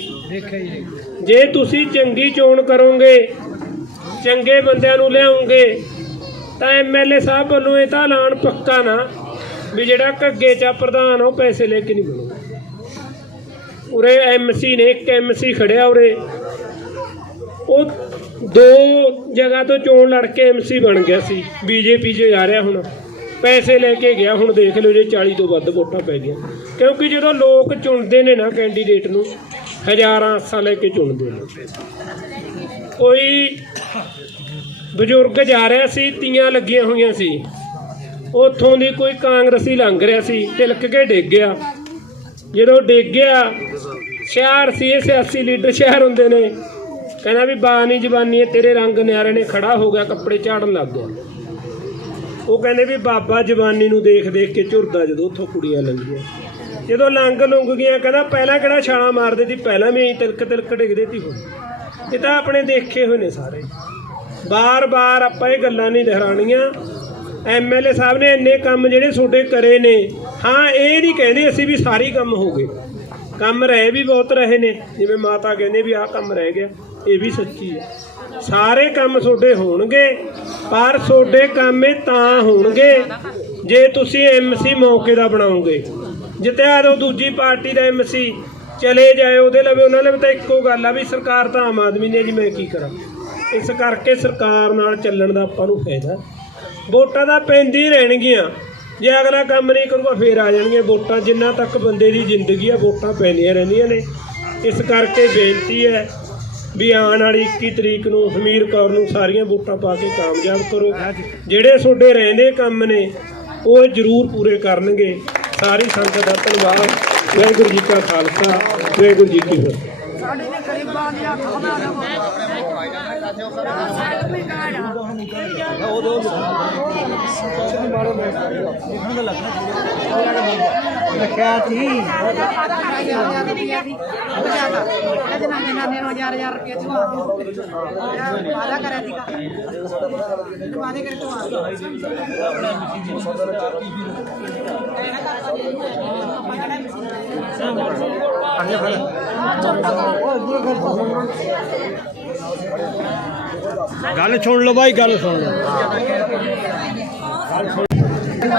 ਜੇ ਤੁਸੀਂ ਚੰਗੀ ਚੋਣ ਕਰੋਗੇ ਚੰਗੇ ਬੰਦਿਆਂ ਨੂੰ ਲਿਆਉਂਗੇ ਤਾਂ ਐਮਐਲਏ ਸਾਹਿਬ ਵੱਲੋਂ ਇਹ ਤਾਂ ਐਲਾਨ ਪੱਕਾ ਨਾ। ਵੀ ਜਿਹੜਾ ਘੱਗੇ ਚ ਆ ਪ੍ਰਧਾਨ, ਉਹ ਪੈਸੇ ਲੈ ਕੇ ਨਹੀਂ ਬਣੂਗਾ। ਉਰੇ ਐਮਸੀ ਨੇ, ਇੱਕ ਐਮਸੀ ਖੜਿਆ ਉਰੇ। ਉਹ ਦੋ ਜਗ੍ਹਾ ਤੋਂ ਚੋਣ ਲੜ ਕੇ ਐਮਸੀ ਬਣ ਗਿਆ ਸੀ। ਬੀਜੇਪੀ 'ਚ ਜਾ ਰਿਹਾ ਹੁਣ। ਪੈਸੇ ਲੈ ਕੇ ਗਿਆ, ਹੁਣ ਦੇਖ ਲਿਓ ਜੇ 40 ਤੋਂ ਵੱਧ ਵੋਟਾਂ ਪੈ ਗਈਆਂ। ਕਿਉਂਕਿ ਜਦੋਂ ਲੋਕ ਚੁਣਦੇ ਨੇ ਨਾ ਕੈਂਡੀਡੇਟ ਨੂੰ, ਹਜ਼ਾਰਾਂ ਆਸਾਂ ਲੈ ਕੇ ਚੁਣਦੇ ਨੇ। ਕੋਈ ਬਜ਼ੁਰਗ ਜਾ ਰਿਹਾ ਸੀ, ਤੀਆਂ ਲੱਗੀਆਂ ਹੋਈਆਂ ਸੀ। ਉੱਥੋਂ ਦੀ ਕੋਈ ਕਾਂਗਰਸੀ ਲੰਘ ਰਿਹਾ ਸੀ ਤਿਲਕ ਕੇ ਡਿੱਗ ਗਿਆ। ਜਦੋਂ ਡਿੱਗ ਗਿਆ ਸ਼ਹਿਰ ਸੀ ਇਹ ਸਿਆਸੀ ਲੀਡਰ ਸ਼ਹਿਰ ਹੁੰਦੇ ਨੇ। ਕਹਿੰਦਾ ਵੀ ਬਾਣੀ ਜਵਾਨੀ ਹੈ, ਤੇਰੇ ਰੰਗ ਨਿਆਰੇ ਨੇ ਖੜਾ ਹੋ ਗਿਆ ਕੱਪੜੇ ਝਾੜਨ ਲੱਗ ਗਿਆ। ਉਹ ਕਹਿੰਦੇ ਵੀ ਬਾਬਾ ਜਵਾਨੀ ਨੂੰ ਦੇਖ ਦੇਖ ਕੇ ਝੁਰਦਾ ਜਦੋਂ ਉੱਥੋਂ ਕੁੜੀਆਂ ਲੰਘੀਆਂ। ਜਦੋਂ ਲੰਘ ਲੁੰਘ ਗਈਆਂ ਕਹਿੰਦਾ ਪਹਿਲਾਂ ਕਿਹੜਾ ਛਾਲਾਂ ਮਾਰਦੇ ਸੀ? ਪਹਿਲਾਂ ਵੀ ਐਂ ਤਿਲਕ ਤਿਲਕ ਡਿੱਗਦੇ ਸੀ ਹੁਣ। ਇਹ ਤਾਂ ਆਪਣੇ ਦੇਖੇ ਹੋਏ ਨੇ ਸਾਰੇ। ਬਾਰ-ਬਾਰ ਆਪਾਂ ਇਹ ਗੱਲਾਂ ਨਹੀਂ ਦੁਹਰਾਉਣੀਆਂ। ਐਮਐਲਏ ਸਾਹਿਬ ਨੇ ਇੰਨੇ ਕੰਮ ਜਿਹੜੇ ਤੁਹਾਡੇ ਕਰੇ ਨੇ, ਹਾਂ, ਇਹ ਨਹੀਂ ਕਹਿੰਦੇ ਅਸੀਂ ਵੀ ਸਾਰੇ ਕੰਮ ਹੋ ਗਏ। ਕੰਮ ਰਹਿ ਵੀ ਬਹੁਤ ਰਹੇ ਨੇ, ਜਿਵੇਂ ਮਾਤਾ ਕਹਿੰਦੇ ਵੀ ਆਹ ਕੰਮ ਰਹਿ ਗਿਆ, ਇਹ ਵੀ ਸੱਚੀ ਹੈ। ਸਾਰੇ ਕੰਮ ਤੁਹਾਡੇ ਹੋਣਗੇ, ਪਰ ਤੁਹਾਡੇ ਕੰਮ ਇਹ ਤਾਂ ਹੋਣਗੇ, ਜੇ ਤੁਸੀਂ ਐਮਸੀ ਮੌਕੇ ਦਾ ਬਣਾਓਗੇ। ਜਿੱਤਿਆ ਦੋ ਦੂਜੀ ਪਾਰਟੀ ਦਾ ਐਮਸੀ ਚਲੇ ਜਾਏ ਉਹਦੇ ਲਵੇ, ਉਹਨਾਂ ਨੇ ਤਾਂ ਇੱਕੋ ਗੱਲ ਆ ਵੀ ਸਰਕਾਰ ਤਾਂ ਆਮ ਆਦਮੀ ਨੇ ਜੀ, ਮੈਂ ਕੀ ਕਰਾਂ? ਇਸ ਕਰਕੇ ਸਰਕਾਰ ਨਾਲ ਚੱਲਣ ਦਾ ਆਪਾਂ ਨੂੰ ਫਾਇਦਾ। ਵੋਟਾਂ ਤਾਂ ਪੈਂਦੀ ਰਹਿਣਗੀਆਂ। ਜੇ ਅਗਲਾ ਕੰਮ ਨਹੀਂ ਕਰੂਗਾ, ਫੇਰ ਆ ਜਾਣਗੀਆਂ ਵੋਟਾਂ। ਜਿੰਨਾ ਤੱਕ ਬੰਦੇ ਦੀ ਜ਼ਿੰਦਗੀ ਆ, ਵੋਟਾਂ ਪੈਂਦੀਆਂ ਰਹਿੰਦੀਆਂ ਨੇ। ਇਸ ਕਰਕੇ ਬੇਨਤੀ ਹੈ ਵੀ ਆਉਣ ਵਾਲੀ 21 ਤਰੀਕ ਨੂੰ ਹਮੀਰ ਕੌਰ ਨੂੰ ਸਾਰੀਆਂ ਵੋਟਾਂ ਪਾ ਕੇ ਕਾਮਯਾਬ ਕਰੋ। ਜਿਹੜੇ ਤੁਹਾਡੇ ਰਹਿੰਦੇ ਕੰਮ ਨੇ, ਉਹ ਜ਼ਰੂਰ ਪੂਰੇ ਕਰਨਗੇ। ਸਾਰੀ ਸੰਗਤ ਦਾ ਧੰਨਵਾਦ। ਵਾਹਿਗੁਰੂ ਜੀ ਕਾ ਖਾਲਸਾ, ਵਾਹਿਗੁਰੂ ਜੀ ਕੀ ਫਤਿਹ। ਹਜ਼ਾਰ ਹਜ਼ਾਰ ਰੁਪਏ ਚੁਆ ਵਾਦਾ ਕਰਿਆ ਸੀਗਾ ਵਾਦੇ ਕਰ ਤੂੰ ਗੱਲ ਸੁਣ ਲਓ ਬਾਈ ਗੱਲ ਸੁਣ ਲਓ। ਆ